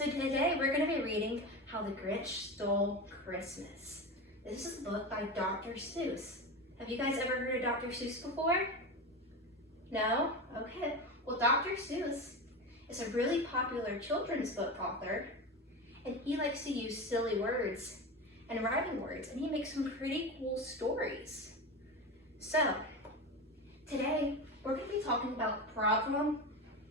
So today we're going to be reading How the Grinch Stole Christmas. This is a book by Dr. Seuss. Have you guys ever heard of Dr. Seuss before? No? Okay. Well, Dr. Seuss is a really popular children's book author, and he likes to use silly words and rhyming words, and he makes some pretty cool stories. So, today we're going to be talking about problem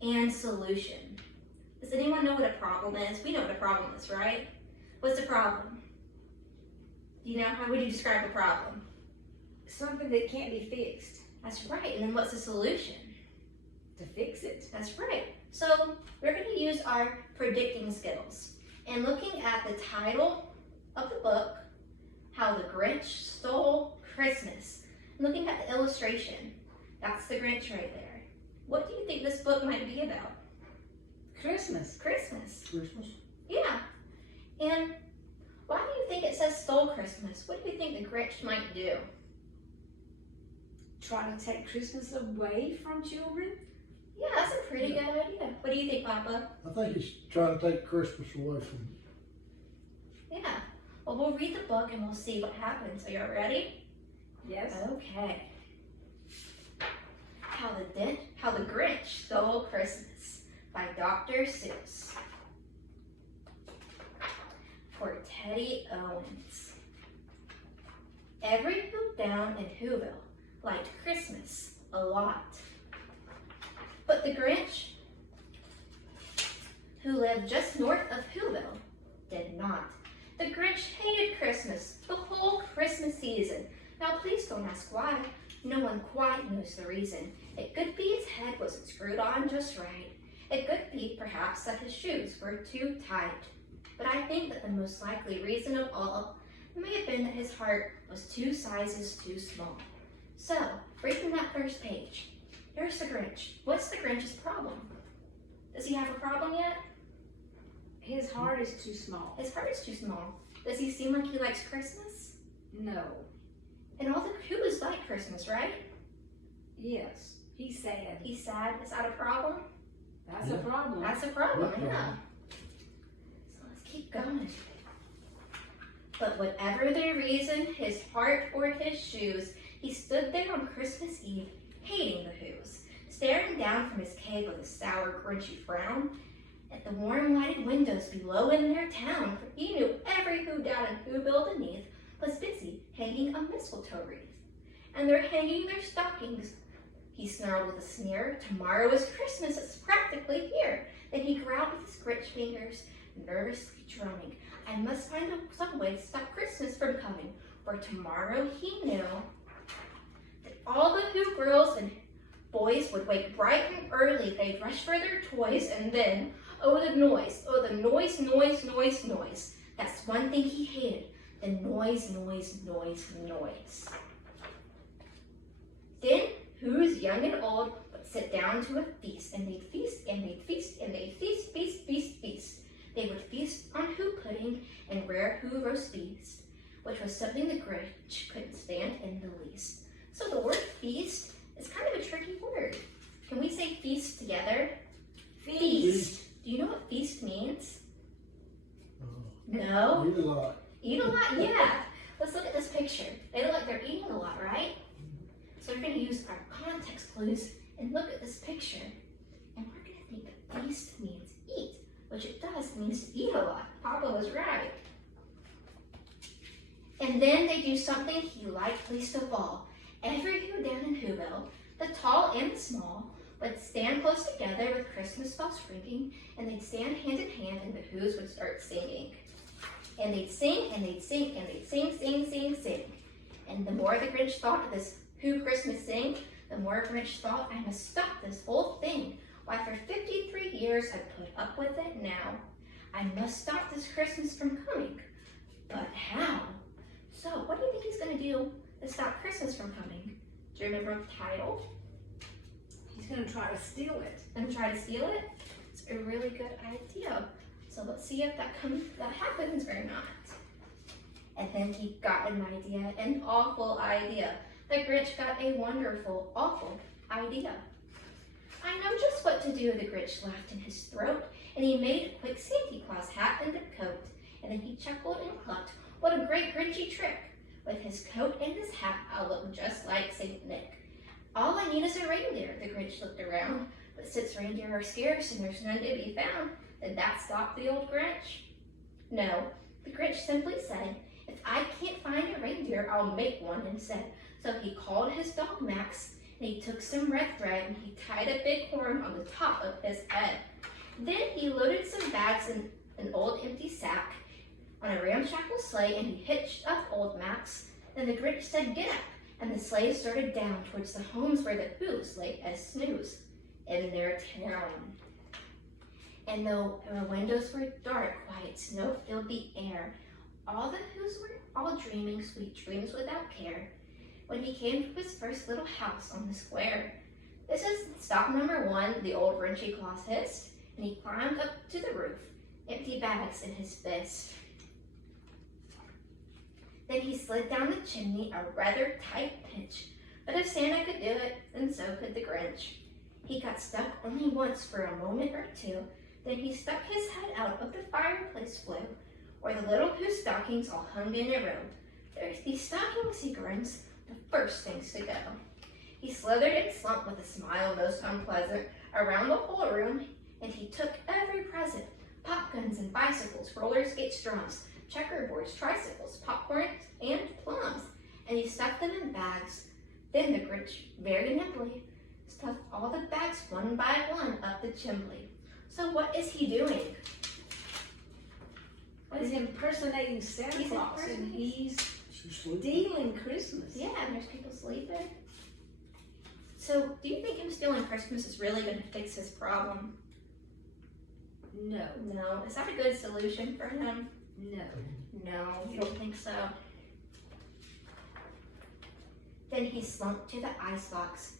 and solution. Does anyone know what a problem is? We know what a problem is, right? What's a problem? Do you know, how would you describe a problem? Something that can't be fixed. That's right. And then what's the solution? To fix it. That's right. So we're going to use our predicting skills. And looking at the title of the book, How the Grinch Stole Christmas, looking at the illustration, that's the Grinch right there. What do you think this book might be about? Christmas. Christmas. Christmas? Yeah. And why do you think it says stole Christmas? What do you think the Grinch might do? Trying to take Christmas away from children? Yeah, that's a pretty good idea. What do you think, Papa? I think he's trying to take Christmas away from Yeah. Well, we'll read the book and we'll see what happens. Are you ready? Yes. Okay. How the Grinch Stole Christmas by Dr. Seuss. For Teddy Owens. Every Who down in Whoville liked Christmas a lot. But the Grinch, who lived just north of Whoville, did not. The Grinch hated Christmas, the whole Christmas season. Now please don't ask why. No one quite knows the reason. It could be his head wasn't screwed on just right. It could be, perhaps, that his shoes were too tight. But I think that the most likely reason of all may have been that his heart was 2 sizes too small. So, reading that first page, here's the Grinch. What's the Grinch's problem? Does he have a problem yet? His heart is too small. His heart is too small. Does he seem like he likes Christmas? No. And all the Who's like Christmas, right? Yes. He's sad. He's sad. Is that a problem? That's a problem. That's a problem, Yeah. yeah. So let's keep going. But whatever the reason, his heart or his shoes, he stood there on Christmas Eve, hating the Who's, staring down from his cave with a sour, grinchy frown at the warm lighted windows below in their town, for he knew every Who down in Whoville beneath was busy hanging a mistletoe wreath. And they're hanging their stockings. He snarled with a sneer, tomorrow is Christmas, it's practically here. Then he growled with his Grinch fingers, nervously drumming, I must find some way to stop Christmas from coming, for tomorrow he knew that all the Who girls and boys would wake bright and early, they'd rush for their toys, and then, oh the noise, noise, noise, noise. That's one thing he hated, the noise, noise, noise, noise. Then Who's young and old would sit down to a feast, and they'd feast, and they'd feast, and they'd feast, feast, feast, feast. They would feast on Who pudding and rare Who roast beef, which was something the Grinch couldn't stand in the least. So the word feast is kind of a tricky word. Can we say feast together? Feast. Do you know what feast means? No? Eat a lot. Eat a lot? Yeah. Let's look at this picture. They look like they're eating a lot, right? So we're going to use our context clues and look at this picture. And we're going to think that feast means eat, which it does. It means to eat a lot. Papa was right. And then they do something he liked least of all. Every Who down in Whoville, the tall and the small, would stand close together with Christmas bells ringing, and they'd stand hand in hand, and the Who's would start singing. And they'd sing, and they'd sing, and they'd sing, sing, sing, sing. And the more the Grinch thought of this Who Christmas sing, the more Grinch thought, I must stop this whole thing. Why, for 53 years I've put up with it now. I must stop this Christmas from coming. But how? So, what do you think he's going to do to stop Christmas from coming? Do you remember the title? He's going to try to steal it. Going to try to steal it? It's a really good idea. So let's see if that happens or not. And then he got an idea, an awful idea. The Grinch got a wonderful, awful idea. I know just what to do, the Grinch laughed in his throat, and he made a quick Santa Claus hat and a coat. And then he chuckled and clucked, what a great Grinchy trick! With his coat and his hat, I'll look just like Saint Nick. All I need is a reindeer, the Grinch looked around. But since reindeer are scarce and there's none to be found, did that stop the old Grinch? No, the Grinch simply said, if I can't find a reindeer, I'll make one instead. So he called his dog Max, and he took some red thread and he tied a big horn on the top of his head. Then he loaded some bags in an old empty sack on a ramshackle sleigh, and he hitched up old Max. Then the Grinch said, get up, and the sleigh started down towards the homes where the Who's lay as snooze in their town. And though the windows were dark, quiet snow filled the air, all the Who's were all dreaming sweet dreams without care. When he came to his first little house on the square. This is stop number 1, the old Grinchy Claus hissed, and he climbed up to the roof, empty bags in his fist. Then he slid down the chimney, a rather tight pinch, but if Santa could do it, then so could the Grinch. He got stuck only once for a moment or two, then he stuck his head out of the fireplace flue, where the little Who's stockings all hung in a row. There's these stockings, he grins, the first things to go. He slithered and slumped with a smile most unpleasant around the whole room, and he took every present, pop guns and bicycles, roller skates, drums, checkerboards, tricycles, popcorn, and plums, and he stuffed them in bags. Then the Grinch, very nimbly, stuffed all the bags one by one up the chimney. So what is he doing? He's impersonating Santa Claus, and he's stealing Christmas. Yeah, and there's people sleeping. So do you think him stealing Christmas is really going to fix his problem? No. No. Is that a good solution for him? No. No, you don't think so? Then he slumped to the icebox.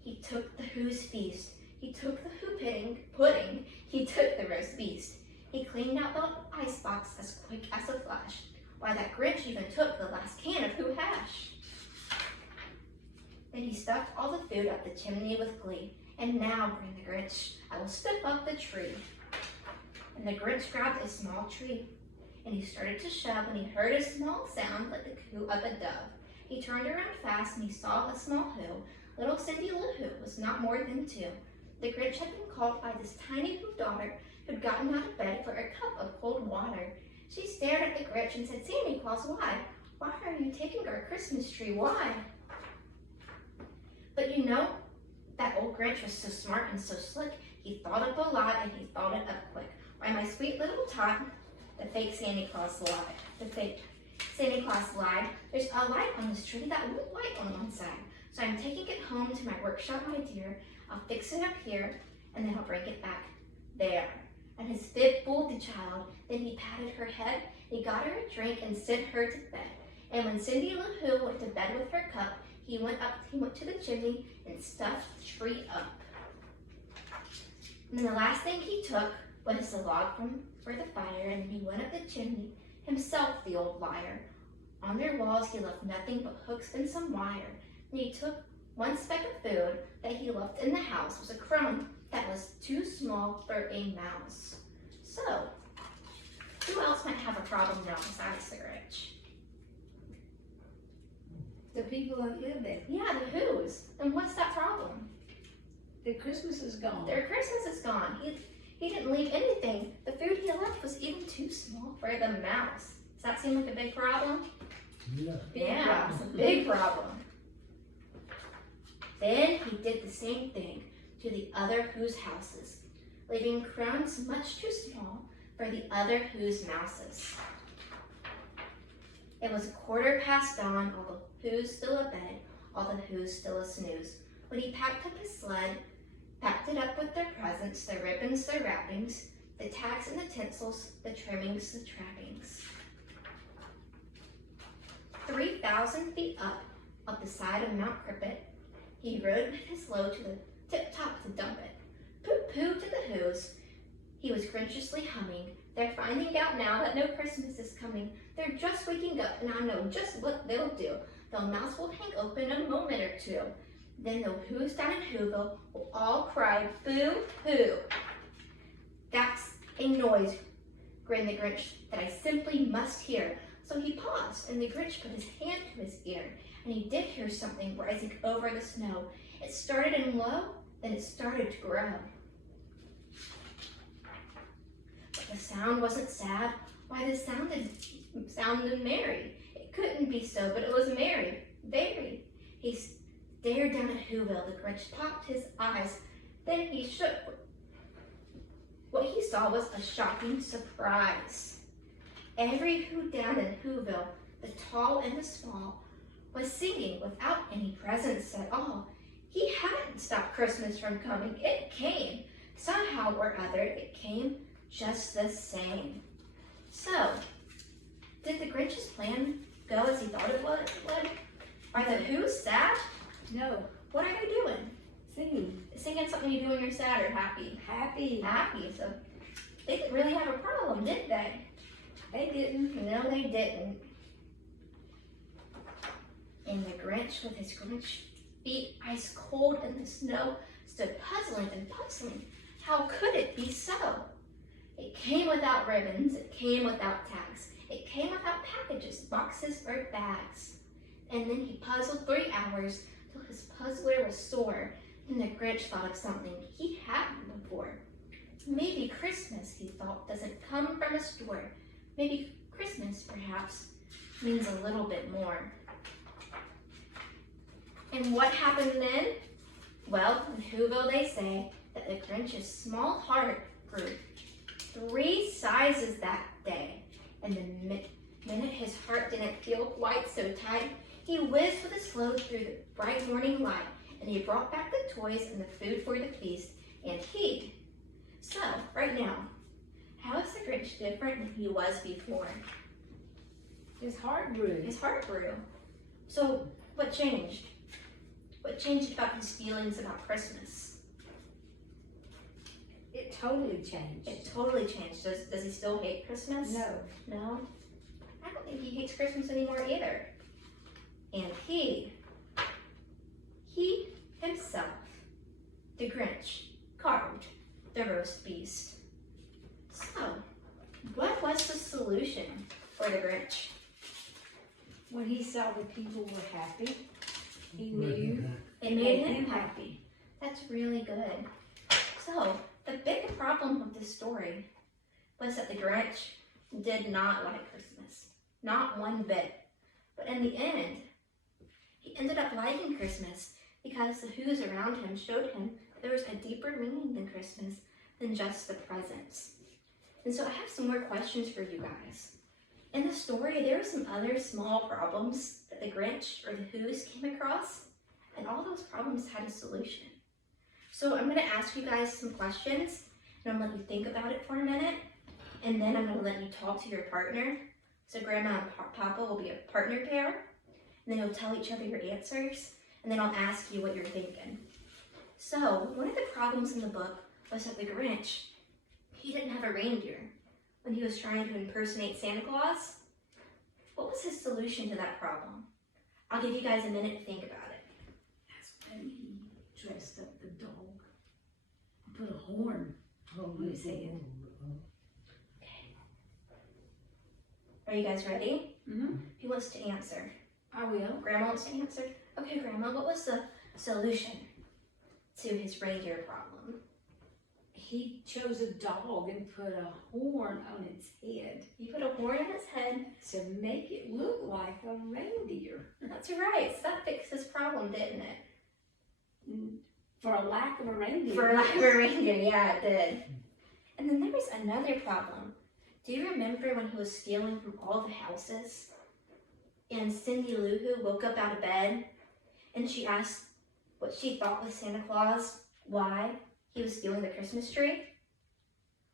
He took the Who's feast. He took the Who pudding. He took the roast beast. He cleaned out the icebox as quick as a flash. Why, that Grinch even took the last can of Who hash. Then he stuffed all the food up the chimney with glee. And now, grinned the Grinch, I will step up the tree. And the Grinch grabbed a small tree, and he started to shove when he heard a small sound like the coo of a dove. He turned around fast and he saw a small Who. Little Cindy Lou Who was not more than 2. The Grinch had been called by this tiny Who daughter who'd gotten out of bed for a cup of cold water. She stared at the Grinch and said, Santa Claus, why? Why are you taking our Christmas tree? Why? But you know, that old Grinch was so smart and so slick, he thought up a lot and he thought it up quick. Why, my sweet little tot, the fake Santa Claus lied. The fake Santa Claus lied. There's a light on this tree that won't light on one side. So I'm taking it home to my workshop, my dear. I'll fix it up here, and then I'll bring it back there. And his fib fooled the child. Then he patted her head, he got her a drink, and sent her to bed. And when Cindy Lou Who went to bed with her cup, he went to the chimney and stuffed the tree up. And then the last thing he took was the log for the fire, and he went up the chimney, himself the old liar. On their walls he left nothing but hooks and some wire. And he took one speck of food that he left in the house was a crumb that was too small for a mouse. So, who else might have a problem now besides the Grinch? The people that live there. Yeah, the Who's. And what's that problem? Their Christmas is gone. Their Christmas is gone. He didn't leave anything. The food he left was even too small for the mouse. Does that seem like a big problem? Yeah. Yeah, it's a big problem. Then he did the same thing to the other Who's houses, leaving crumbs much too small for the other Who's mouses. It was 15:15 dawn, all the Who's still abed, all the Who's still a snooze. When he packed up his sled, packed it up with their presents, the ribbons, the wrappings, the tags and the tinsels, the trimmings, the trappings. 3,000 feet up the side of Mount Crippet, he rode with his load to the tip-top to dump it. Pooh-pooh to the Who's. He was grinchiously humming. They're finding out now that no Christmas is coming. They're just waking up, and I know just what they'll do. The mouths will hang open a moment or two. Then the Who's down in Whoville will all cry boo-hoo. That's a noise, grinned the Grinch, that I simply must hear. So he paused, and the Grinch put his hand to his ear, and he did hear something rising over the snow. It started in low, then it started to grow. But the sound wasn't sad. Why, the sound sounded merry. It couldn't be so, but it was merry, very. He stared down at Whoville. The Grinch popped his eyes. Then he shook. What he saw was a shocking surprise. Every Who down in Whoville, the tall and the small, was singing without any presents at all. He hadn't stopped Christmas from coming. It came. Somehow or other, it came just the same. So, did the Grinch's plan go as he thought it would? Are the Who's sad? No. What are they doing? Singing. Singing something you do when you're sad or happy? Happy. Happy. So, they didn't really have a problem, did they? They didn't. No, they didn't. And the Grinch, with his Grinch feet ice cold in the snow, stood puzzling and puzzling. How could it be so? It came without ribbons, it came without tags, it came without packages, boxes, or bags. And then he puzzled 3 hours till his puzzler was sore. Then the Grinch thought of something he hadn't before. Maybe Christmas, he thought, doesn't come from a store. Maybe Christmas, perhaps, means a little bit more. And what happened then? Well, in Whoville they say that the Grinch's small heart grew 3 sizes that day. And the minute his heart didn't feel quite so tight, he whizzed with his load through the bright morning light, and he brought back the toys and the food for the feast, and he. So, right now, how is the Grinch different than he was before? His heart grew. His heart grew. So, what changed? What changed about his feelings about Christmas? It totally changed. It totally changed. Does he still hate Christmas? No. No? I don't think he hates Christmas anymore either. And he himself, the Grinch, carved the roast beast. So, what was the solution for the Grinch? When he saw the people were happy, he knew It made him happy. That's really good. So, the big problem with this story was that the Grinch did not like Christmas. Not one bit. But in the end, he ended up liking Christmas because the Who's around him showed him that there was a deeper meaning than Christmas than just the presents. And so I have some more questions for you guys. In the story, there were some other small problems that the Grinch or the Who's came across, and all those problems had a solution. So I'm going to ask you guys some questions, and I'm going to let you think about it for a minute, and then I'm going to let you talk to your partner. So Grandma and Papa will be a partner pair, and then you'll tell each other your answers, and then I'll ask you what you're thinking. So one of the problems in the book was that the Grinch, he didn't have a reindeer when he was trying to impersonate Santa Claus. What was his solution to that problem? I'll give you guys a minute to think about it. That's when he dressed up the dog. Put a horn on his head. Are you guys ready? Mm-hmm. Who wants to answer? I will. Grandma wants to answer? Okay, Grandma, what was the solution to his reindeer problem? He chose a dog and put a horn on its head You put a horn in his head. to make it look like a reindeer. That's right. So that fixed his problem, didn't it? For a lack of a reindeer. For lack of a reindeer, yeah, it did. And then there was another problem. Do you remember when he was stealing from all the houses? And Cindy Lou Who woke up out of bed and she asked what she thought was Santa Claus, why he was stealing the Christmas tree?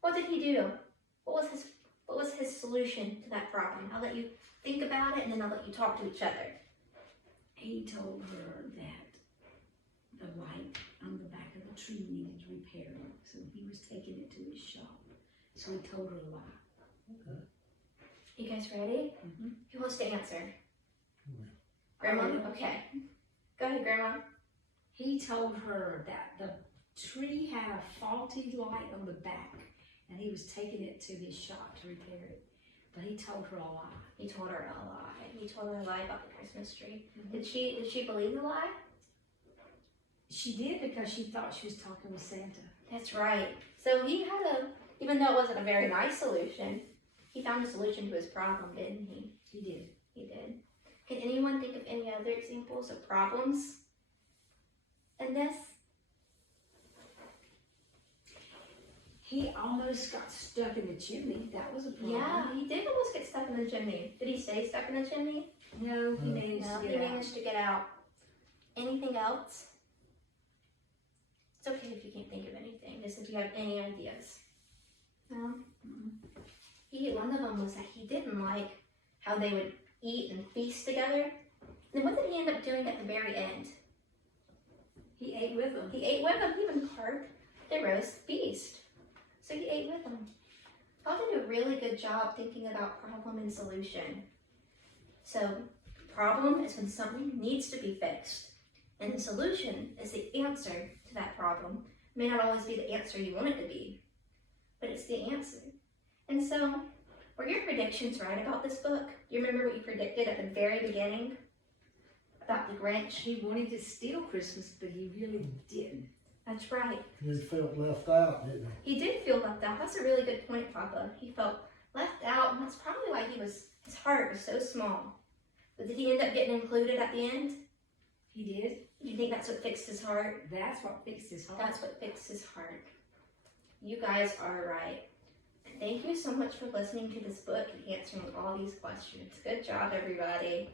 What did he do? What was his solution to that problem? I'll let you think about it and then I'll let you talk to each other. He told her that the light on the back of the tree needed repairing, so he was taking it to his shop. So he told her a lie. Okay. You guys ready? Mm-hmm. Who wants to answer? Grandma? Okay. Go ahead, Grandma. He told her that the tree had a faulty light on the back, and he was taking it to his shop to repair it. But he told her a lie. He told her a lie. He told her a lie about the Christmas tree. Mhm. Did she believe the lie? She did, because she thought she was talking with Santa. That's right. So he had even though it wasn't a very nice solution, he found a solution to his problem, didn't he? He did. He did. Can anyone think of any other examples of problems in this? He almost got stuck in the chimney. That was a problem. Yeah, he did almost get stuck in the chimney. Did he stay stuck in the chimney? No, he No. managed No, to he get out. managed to get out. Anything else? It's okay if you can't think of anything, just if you have any ideas. No? One of them was that he didn't like how they would eat and feast together. And what did he end up doing at the very end? He ate with them. He ate with them. He even carved the roast feast. So he ate with them. God did a really good job thinking about problem and solution. So problem is when something needs to be fixed. And the solution is the answer to that problem. It may not always be the answer you want it to be, but it's the answer. And so, were your predictions right about this book? Do you remember what you predicted at the very beginning about the Grinch? He wanted to steal Christmas, but he really didn't. That's right. He felt left out, didn't he? He did feel left out. That's a really good point, Papa. He felt left out, and that's probably why his heart was so small. But did he end up getting included at the end? He did. You think that's what fixed his heart? That's what fixed his heart. That's what fixed his heart. You guys are right. And thank you so much for listening to this book and answering all these questions. Good job, everybody.